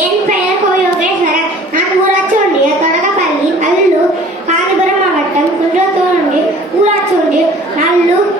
என் பெயர் கோயோகேஸ்வரன். நான் ஊராட்சி ஒன்றிய தொடக்கப்பள்ளி நல்லூர், காஞ்சிபுரம் மாவட்டம் குன்றத்தூர் ஒன்றிய ஊராட்சி ஒன்றிய நல்லூர்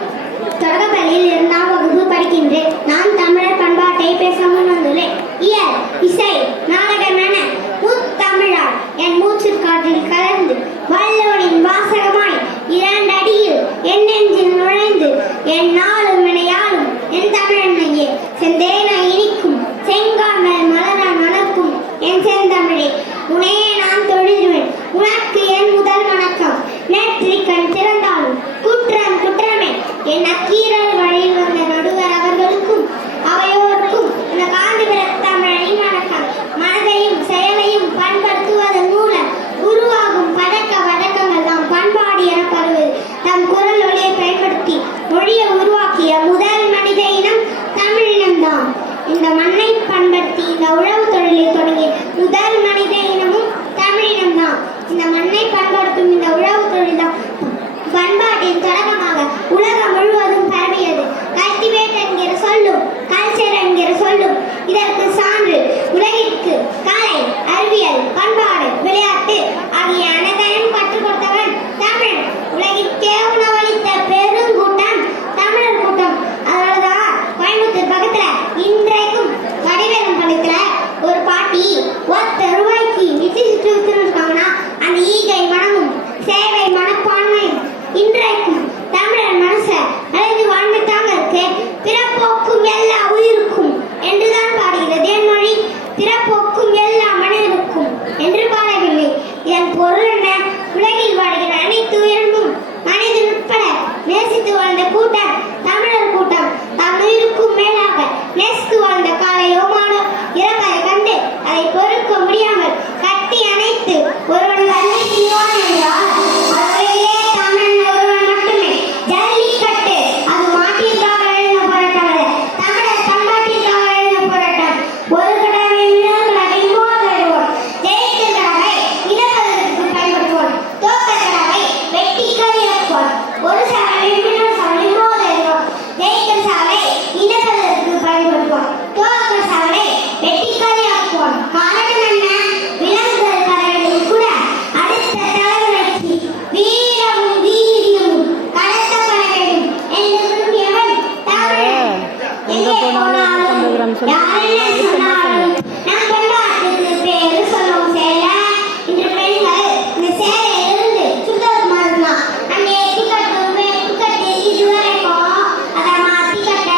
தொடக்கப்பள்ளியில் 2ஆம் வகுப்பு படிக்கின்றேன். நான் தமிழர் பண்பாட்டை பேச முன் வந்துள்ளேன். இயல், இசை, நாடகம் என முத்தமிழால் என் மூச்சுக் காற்றில் கலந்து வல்லோனின் வாசகமாய் 2 அடியில் என் நெஞ்சில் நுழைந்து என் நாளும் வினையாலும் என் தமிழன்னையே செந்தேனை இனிக்கும் செங்காமல் மலரான் மணக்கும் என் செந்தமிழே உனையே நான் தொழுதுவேன். உனக்கு என் முதல் வணக்கம். நெற்றிக் கண் திறந்தாலும் குற்றம் குற்றமே. என் அக்கீரல் வழியில் வந்த நடுவர் அவர்களுக்கும் அவையோருக்கும் இந்த காந்திபுர தமிழனின் வணக்கம். மனதையும் செயலையும் பண்படுத்துவதன் மூலம் உருவாகும் பழக்க வழக்கங்கள் தாம் பண்பாடு எனப்படுவது. தம் குரல் ஒளியை பயன்படுத்தி மொழியை உருவாக்கிய முதல் மனித இனம் தமிழினம்தான். இந்த மண்ணை பண்படுத்தி இந்த உழவு தொழிலை தொடங்கிய முதல் மனித இனமும் தமிழினம்தான். இந்த மண்ணை பண்படுத்தும் இந்த உழவு தொழில்தான் பண்பாட்டின் தொடக்கமாக உலகம் முழுவதும் பரவியது. கல்டிவேட் என்கிற சொல்லும் கல்ச்சர் என்கிற சொல்லும் இதற்கு சான்று. உலகிற்கு கலை, அறிவியல், பண்பாடு, விளையாட்டு ஆகிய அனைத்தையும் கற்றுக் கொடுத்தவன் தமிழ். உலகிற்கே உணவளித்த பெருங்கூட்டம் தமிழர் கூட்டம். அதனாலதான் கோயம்புத்தூர் பக்கத்துல இன்றைக்கும் வடிவேலம் பக்கத்துல ஒரு பாட்டி ₹1 இட்லி சுட்டு வித்துருக்காங்கன்னா அந்த ஈகை மனமும் சேவை மனப்பான்மையும் இன்றைக்கும் தமிழர் மனச அழைத்து வாழ்ந்துட்டாங்க இருக்கு. பிறப்போக்கும் எல்லா உயிருக்கும் என்றுதான் பாடுகிறது என் மொழி. பிறப்போக்கும் எல்லா மனிதனுக்கும் என்று பாடவில்லை. இதன் பொருள் என்ன? உலகில் வாழ்கிற அனைத்து உயிரினும் மனிதன் உட்பட நேசித்து வாழ்ந்த கூட்டம் தமிழர் கூட்டம். தம் உயிருக்கும் மேலாக நேசித்து வாழ்ந்த காலையோ மாடோ இறப்பதை கண்டு அதை பொறுக்க முடியாமல் கட்டி அணைத்து ஒருவன் அன்பை செய்வான் என்றால் அதுவே தமிழன் ஒருவன் மட்டுமே. ஜல்லிக்கட்டு அது மாட்டிற்காக எழுந்த போராட்டம் அல்ல, தமிழர் பண்பாட்டிற்காக எழுந்த போராட்டம். ஒரு கடவை கடவை மோதல்வோம், ஜெயித்த கடவை இழப்பதற்கு பயன்படுத்துவோம், தோத்த கடவை வெட்டி கலியாக்குவோம். ஒரு சாலை இன்னொரு சாலை மோதல்வோம், ஜெயித்த சாலை இழப்பதற்கு பயன்படுத்துவோம், தோத்த சாலை வெட்டி கலியாக்குவோம். காரணம் என்ன? விலங்குகள் பறவைகள் கூட அடுத்த தலைமுறைக்கு வீரமும் வீரியமும் கடத்தப்பட வேண்டும் என்று விரும்பியவன் தமிழன். எங்கே போனாலும் யாரென்ன சொன்னாலும் நம் பண்பாட்டுக்கு பேரு சொல்லும் சேலை. இன்று பெண்கள் இந்த சேலையிலிருந்து சுத்தம் மாறலாம். அங்கே டிக்கெட்டு இதுவரைக்கும் அதை மாற்றி கட்ட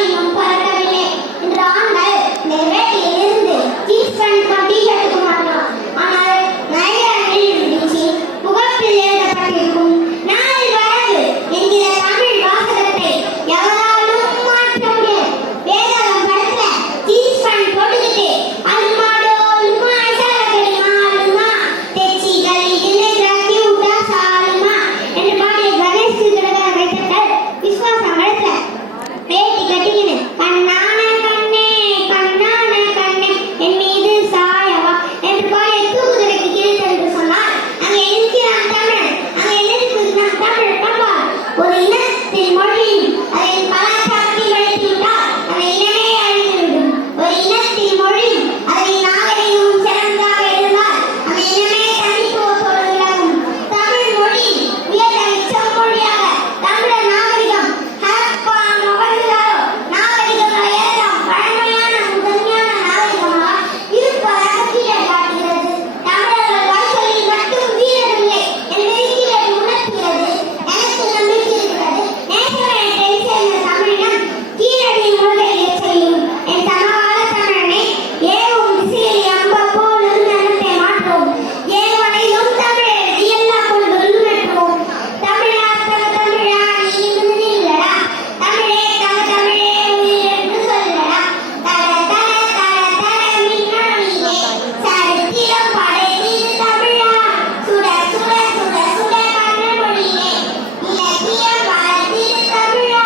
இன்னும் பறக்கவில்லை. இன்று ஆண்கள் இந்த வேட்டியிலிருந்து ஜீன்ஸ் பேண்ட் டிஷர்ட்டுக்கு மாறலாம். ஆனால் நயனில் இருந்துச்சு முகப்பில் எழுதப்பட்டிருக்கும் நாள் வரவு என்கிற தமிழ் வாசகத்தை எவராலும் மாற்ற முடியாது. வேதாளம் படத்துல ஜீன்ஸ் பேண்ட் போட்டுக்கிட்டு அல்மாடோலுமா சலகடி மாலுமா தெச்சிகள் இதிலே கிராக்கி விட்டா சாலுமா என்று பாடிய கணேஷ் திருடக வைத்தர்கள் விஸ்வாசம் படத்துல வேட்டி கட்டிக்கின்னு கண்ணான கண்ணே கண்ணான கண்ணே என் மீது சாயவா என்று பாடிய தூக்குதலைக்கு கீழ்த்து என்று சொன்னால் அங்கே இருக்கிறான் தமிழன். அங்கே இருக்கிறது நம் தமிழ் பண்பாடு. ஒரு இனத்தின் மொழியும் அதன் கலாச்சாரத்தை வளர்த்துவிட்டால் அந்த இனமே அழிந்துவிடும். ஒரு இனத்தின் மொழியும் அதன் நாகரிகமும் சிறந்ததாக இருந்தால் அந்த இனமே தனித்துவத்தோடு விளங்கும். தமிழ் மொழி உயர்ந்த செம்மொழியாக தமிழர் நாகரிகம் ஹரப்பா மொகல்லாரோ நாகரிகங்களை எல்லாம் பழமையான முதன்மையான நாகரிகமாக இருப்பதாக கீழே காட்டுகிறது. தமிழர்கள் வாய்ச்சொல்லில் மட்டும் வீரமில்லை என்பதை கீழே உணர்த்துகிறது. எனக்கு நம்பிக்கை இருக்கிறது. நேசமயத்தை சேர்ந்த தமிழினம் கீழடி முழுகையை செய்யும். என் சமகால தமிழனை ஏவும் திசையில் அம்பப்போல் நிறுவனத்தை மாற்றுவோம். ஏவனையும் தமிழெழுதி எல்லா பொருள்களும் நட்டுவோம். தமிழா தக தமிழா நீ இல்லடா, தமிழே தக தமிழே உயிர் என்று சொல்லடா. தட தட தட தட மின்னாமியே சரித்திரம் படைத்தது தமிழா. சுட சுட சுட சுட கண்ண மொழியே இலக்கியம் வளர்த்தது தமிழா.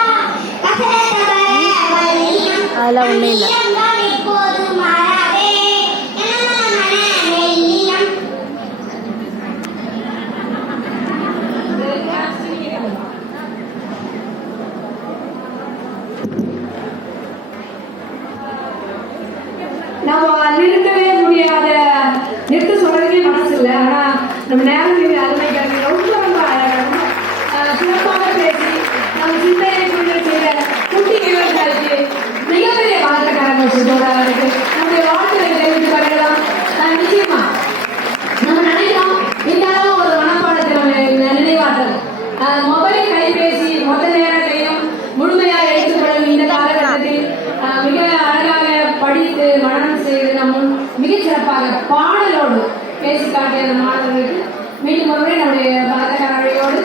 கசட தபர வல்லினம் அதெல்லாம் ஒன்றும் இல்லை. இயங்கால் இப்போது மாறாதே மன மெல்லினம். நம்ம நிறுத்தவே இல்லை. ஆனா நம்ம நேரம் அருமைக்காக ரொம்ப ரொம்ப அழகாக சிறப்பாக பேசி நம்ம சிந்தையை புரிய செய்த குட்டி விவசாயிக்கு மிகப்பெரிய வாழ்க்கைக்காரங்க அவருக்கு நம்முடைய வாழ்க்கையை தெரிவித்து பண்ணலாம். நிச்சயமா நம்ம நினைக்கிறோம் இந்த அளவு ஒரு மனப்பாடத்தில் நினைவாற்றல் மொபைல் கைபேசி மொத்த நேரத்தையும் முழுமையாக எடுத்துக்கொள்ளும் இந்த காலகட்டத்தில் மிக அழகாக படித்து மனனம் செய்து நம்ம மிகச் சிறப்பாக பாடலோடு பேசி காட்டிய மாணவர்களுக்கு மீண்டும் ஒருமுறை நம்முடைய பாரத கலையோடு